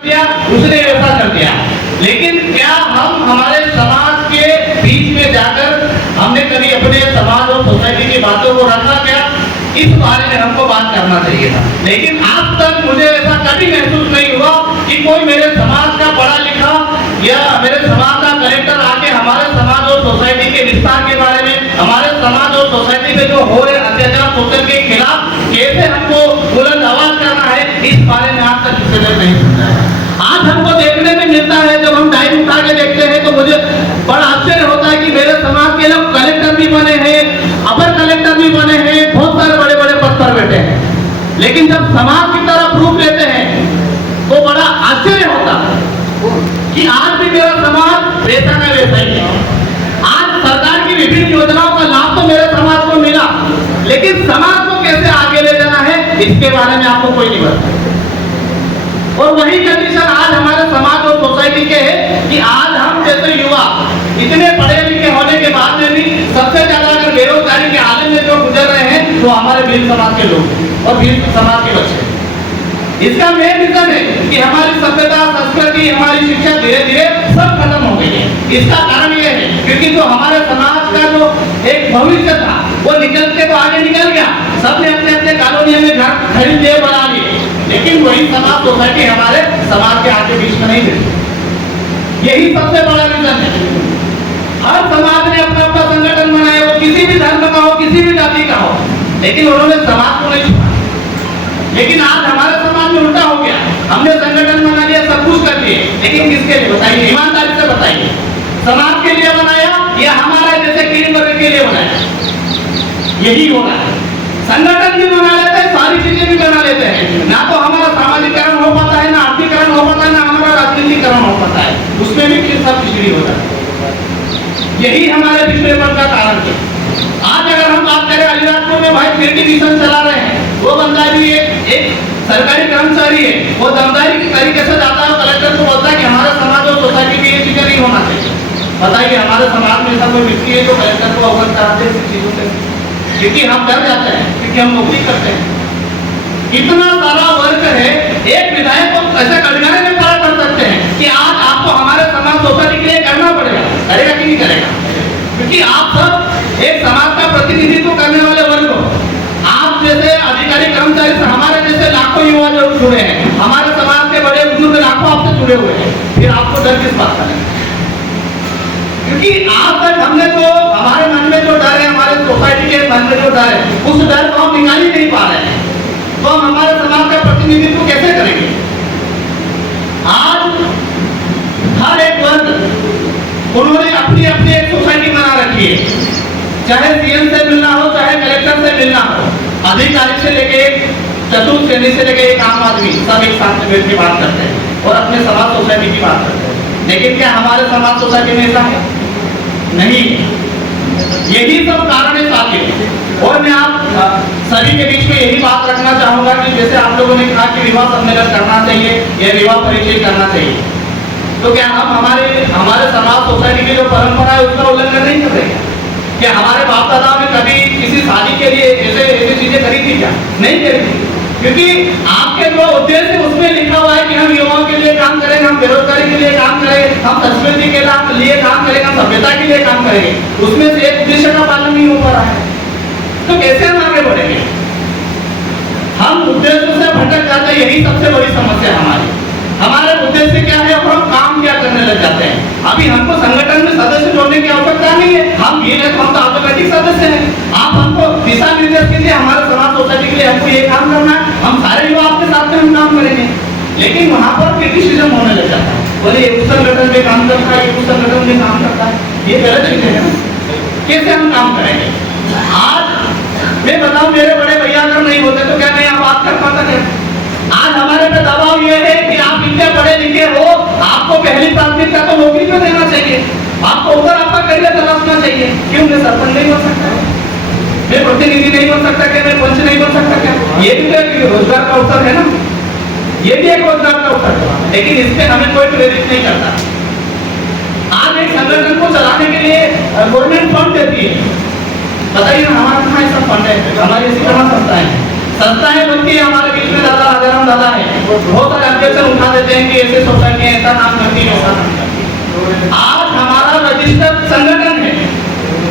दिया, उसने ऐसा कर दिया। लेकिन क्या हम हमारे समाज के बीच में जाकर हमने कभी अपने समाज और सोसाइटी की बातों को रखा क्या? इस बारे में हमको बात करना चाहिए था। लेकिन आज तक मुझे ऐसा कभी महसूस नहीं हुआ कि कोई मेरे समाज का पढ़ा लिखा या मेरे समाज का कलेक्टर आके हमारे समाज और सोसाइटी के विस्तार के बारे में, हमारे समाज और सोसाइटी में जो हो रहे अत्याचार शोषण के खिलाफ कैसे हमको बुलंद आवाज करना है, इस बारे में आज तक किसी ने नहीं सुना है। आज हमको देखने में मिलता है, जब हम टाइम उठा के देखते हैं तो मुझे बड़ा आश्चर्य होता है कि मेरे समाज के लोग कलेक्टर भी बने हैं, अपर कलेक्टर भी बने हैं, बहुत सारे बड़े बड़े पद पर बैठे हैं। लेकिन जब समाज की तरफ रूप लेते हैं तो बड़ा आश्चर्य होता है कि आज भी मेरा समाज वैसा का वैसा ही है। आज सरकार की विभिन्न योजनाओं का लाभ तो मेरे समाज को मिला, लेकिन समाज को कैसे आगे ले जाना है इसके बारे में आपको कोई नहीं बताता। और वही कंडीशन आज हमारे समाज और सोसाइटी के है कि आज हम जैसे युवा इतने पढ़े लिखे होने के बाद में भी सबसे ज्यादा अगर बेरोजगारी के आलम में जो गुजर रहे हैं तो हमारे भील समाज के लोग और भील समाज के बच्चे। इसका मेन रीजन है कि हमारी सभ्यता, संस्कृति, हमारी शिक्षा धीरे धीरे सब खत्म हो गई है। इसका कारण यह है क्योंकि जो हमारे समाज का जो एक भविष्य था वो निकल के तो आगे निकल गया, सबने अपने अपने कॉलोनियों में घर खरीद लिए, बना लिए, लेकिन वही समाज सोसाइटी हमारे समाज के आगे बीच में नहीं मिली। यही सबसे बड़ा रीजन है। हर समाज ने अपना अपना संगठन बनाया, वो किसी भी धर्म का हो, किसी भी जाति का हो, लेकिन उन्होंने समाज को नहीं छुआ। लेकिन आज हमारे समाज में उल्टा हो गया, हमने संगठन बना लिया, सब कुछ कर लिए, लेकिन किसके लिए बताइए, ईमानदारी से बताइए। समाज के लिए बनाया या हमारा जैसे कीड़ वर्ग के लिए बनाया? यही हो रहा है। संगठन भी बना लेते हैं, सारी चीजें भी बना लेते हैं, ना तो हमारा सामाजिकरण हो पाता है, ना आर्थिकरण हो पाता है, ना हमारा राजनीतिकरण हो पाता है, उसमें भी सब खिचड़ी हो जाता है। यही हमारे पिछड़ेपन का कारण है। आज अगर हम बात करें अलीराजपुर में भाई क्रिएटिव मिशन चला रहे हैं, वो बंदा भी एक सरकारी कर्मचारी है, वो दमदारी तरीके से जाता है, कलेक्टर को बोलता है कि हमारे समाज और सोसाइटी में ये चीजें नहीं होना चाहिए। बताइए हमारे समाज में ऐसा कोई व्यक्ति है जो कलेक्टर को अवगत कराते हैं चीजों से? क्योंकि हम डर जाते हैं, क्योंकि हम नौकरी करते हैं। इतना सारा वर्क है, एक विधायक को ऐसे कटघरे में खड़ा कर सकते हैं कि आज आपको हमारे समाज सोसाइटी के लिए करना पड़ेगा, करेगा कि नहीं करेगा? क्योंकि आप सब एक समाज का प्रतिनिधित्व करने वाले वर्ग हो। आप जैसे अधिकारी कर्मचारी से हमारे जैसे लाखों युवा जो जुड़े हैं, हमारे समाज के बड़े बुजुर्ग लाखों आपसे जुड़े हुए हैं, फिर आपको डर किस बात का है? क्योंकि आज तक हमने तो हमारे मन में जो डर है, हमारे सोसाइटी के मन में जो डर है, उस डर को हम निकाल ही नहीं पा रहे हैं, तो हम हमारे समाज का प्रतिनिधित्व कैसे करेंगे? आज हर एक वर्ग उन्होंने अपनी अपनी एक सोसाइटी बना रखी है, चाहे सीएम से मिलना हो, चाहे कलेक्टर से मिलना हो, अधिकारी से लेके एक चतुर्थ श्रेणी से लेके एक आम आदमी, सब एक साथ में बैठ के बात करते हैं और अपने समाज सोसाइटी की बात करते हैं। लेकिन क्या हमारे समाज सोसाइटी में ऐसा है? नहीं। यही सब कारण है साथियों। और मैं आप सभी के बीच में यही बात रखना चाहूंगा कि जैसे आप लोगों ने कहा कि विवाह सम्मेलन करना चाहिए या विवाह परिचय करना चाहिए, तो क्या हम हमारे समाज सोसाइटी की जो परंपरा है उसका उल्लंघन नहीं कर रहे? क्या हमारे बाप दादा ने कभी किसी शादी के लिए ऐसी चीजें करी थी क्या? नहीं करी थी, क्योंकि आपके जो उद्देश्य उसमें लिखा हुआ है कि हम युवाओं के लिए काम करेंगे, हम बेरोजगारी के लिए काम करेंगे, हम संस्कृति के लिए काम करेंगे, हम सभ्यता के लिए काम करेंगे, उसमें से एक उद्देश्य का पालन नहीं हो पा रहा है, तो कैसे हम आगे बढ़ेंगे? हम उद्देश्य से भटक जाते हैं, यही सबसे बड़ी समस्या हमारी। हमारे उद्देश्य क्या है और हम काम क्या करने लग जाते हैं। अभी हमको संगठन में सदस्य जोड़ने की आवश्यकता नहीं है, हम ये है तो हम तो ऑटोमेटिक सदस्य हैं। आप हमको दिशा निर्देश कीजिए, हमारे समाज सोसाइटी के लिए हमको ये काम करना है, हम सारे युवा आपके साथ में हम काम करेंगे। लेकिन वहाँ पर क्रिटिसिज्म होने लग जाता है, बोले उस संगठन में काम करता है, उस संगठन में काम करता है, ये गलत चीजें है ना। कैसे हम काम करेंगे? आज मैं बताऊं, मेरे बड़े भैया अगर नहीं होते तो क्या मैं यहाँ बात कर पाता क्या? आज हमारे पे दबाव ये है कि आप इतने पढ़े लिखे हो, आपको पहली प्राथमिकता तो नौकरी पे देना चाहिए, आपको उधर आपका करियर तलाशना चाहिए। क्यों मैं सरपंच नहीं बन सकता, मैं प्रतिनिधि नहीं बन सकता क्या, मैं पंच नहीं बन सकता क्या? ये भी तो रोजगार का अवसर है ना, ये भी एक रोजगार का अवसर है, लेकिन इससे हमें कोई प्रेरित नहीं करता। आज एक संगठन को चलाने के लिए गवर्नमेंट फंड देती है, बताइए हमारे कहाँ ऐसा फंड है? हमारी ऐसी कहाँ संस्थाएं हैं? संस्थाएं बनती है हमारे बीच में, दादा राजाराम दादा है, बहुत सारे ऑब्जेक्शन उठा देते हैं कि ऐसे सोसाइटी ऐसा काम करती है, ऐसा काम करती है। आज हमारा रजिस्टर्ड संगठन है,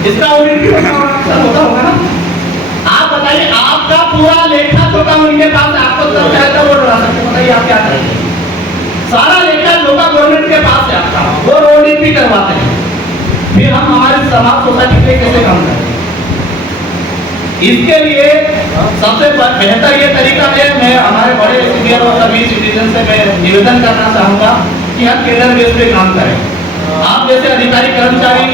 इसका ऑडिट भी होता होगा ना। आप बताइए, आपका पूरा लेखा जोखा उनके पास है, आपको सब चाहता वो डरा सकते, बताइए आप क्या करेंगे। सारा लेखा जोखा गवर्नमेंट के पास है आपका, वो ऑडिट भी करवाते हैं। फिर हम हमारे समाज सोसाइटी के कैसे काम करें? इसके लिए सबसे बेहतर ये तरीका है, मैं हमारे बड़े सीनियर और सभी सिटीजन से मैं निवेदन करना चाहूंगा कि हम केडर बेस पे काम करें। आप जैसे अधिकारी कर्मचारी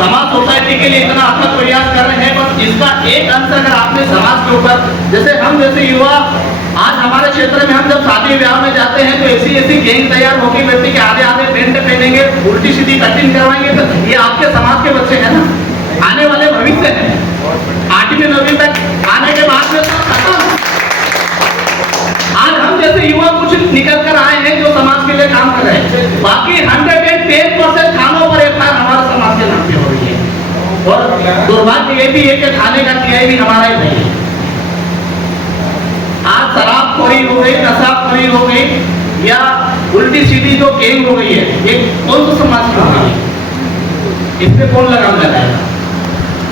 समाज सोसाइटी के लिए इतना अथक प्रयास कर रहे हैं, बस इसका एक अंश अगर आपने समाज के ऊपर, जैसे हम जैसे युवा आज हमारे क्षेत्र में हम जब शादी ब्याह में जाते हैं तो ऐसी गैंग तैयार होगी, व्यक्ति के आधे आधे पेंट पहनेंगे, उल्टी सीधी कटिंग करवाएंगे, तो ये आपके समाज के बच्चे हैं ना, आने वाले भविष्य है। 8वीं 9वीं तक आने के बाद में आज हम जैसे युवा कुछ निकल कर आए हैं जो समाज के लिए काम कर रहे हैं। बाकी 110% थानों पर एफआईआर हमारे समाज के नाम पे हो रही है, और दुर्भाग्य ये भी है कि थाने का टीआई भी हमारा ही नहीं है। आज शराबखोरी हो गई, नशाखोरी हो गई, या उल्टी सीधी जो गैंग हो गई है, ये कौन सा समाज की हो गई है? इस पे कौन लगाम लगाएगा?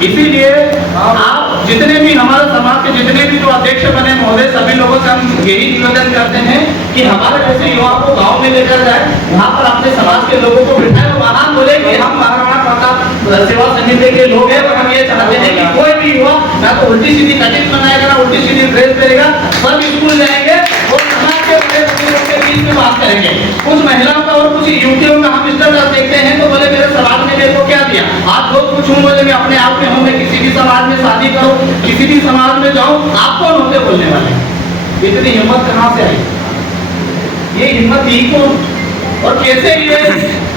इसीलिए आप जितने भी हमारे समाज के जितने भी जो अध्यक्ष बने महोदय, सभी लोगों से हम यही निवेदन करते हैं कि हमारे जैसे युवाओं को गांव में लेकर जाए, वहां पर अपने समाज के लोगों को बिठाए, वहां बोले कि हम महाराणा प्रताप सेवा समिति के लोग हैं और हम ये चाहते हैं कि कोई भी युवा ना तो उल्टी सीधी कटिंग बनाएगा, ना उल्टी सीधी ड्रेस पहनेगा, सब स्कूल जाएंगे और समाज के बीच में बात करेंगे। कुछ महिलाओं का और कुछ युवतियों का हम स्टेटस देखते हैं तो बोले मेरे समाज ने मेरे को क्या दिया, आज बहुत कुछ हूँ, बोले मैं अपने आप में हूँ, मैं किसी भी समाज में शादी करूँ, किसी भी समाज में जाऊँ, आप कौन होते बोलने वाले? इतनी हिम्मत कहाँ से आई? ये हिम्मत ही कौन, और कैसे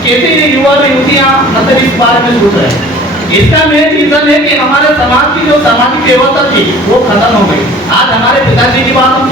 ये युवा और युवतियां मतलब इस बारे में सोच रहे हैं? इसका मेन रीजन है कि हमारे समाज की जो सामाजिक व्यवस्था थी वो खत्म हो गई। आज हमारे पिताजी की बात हम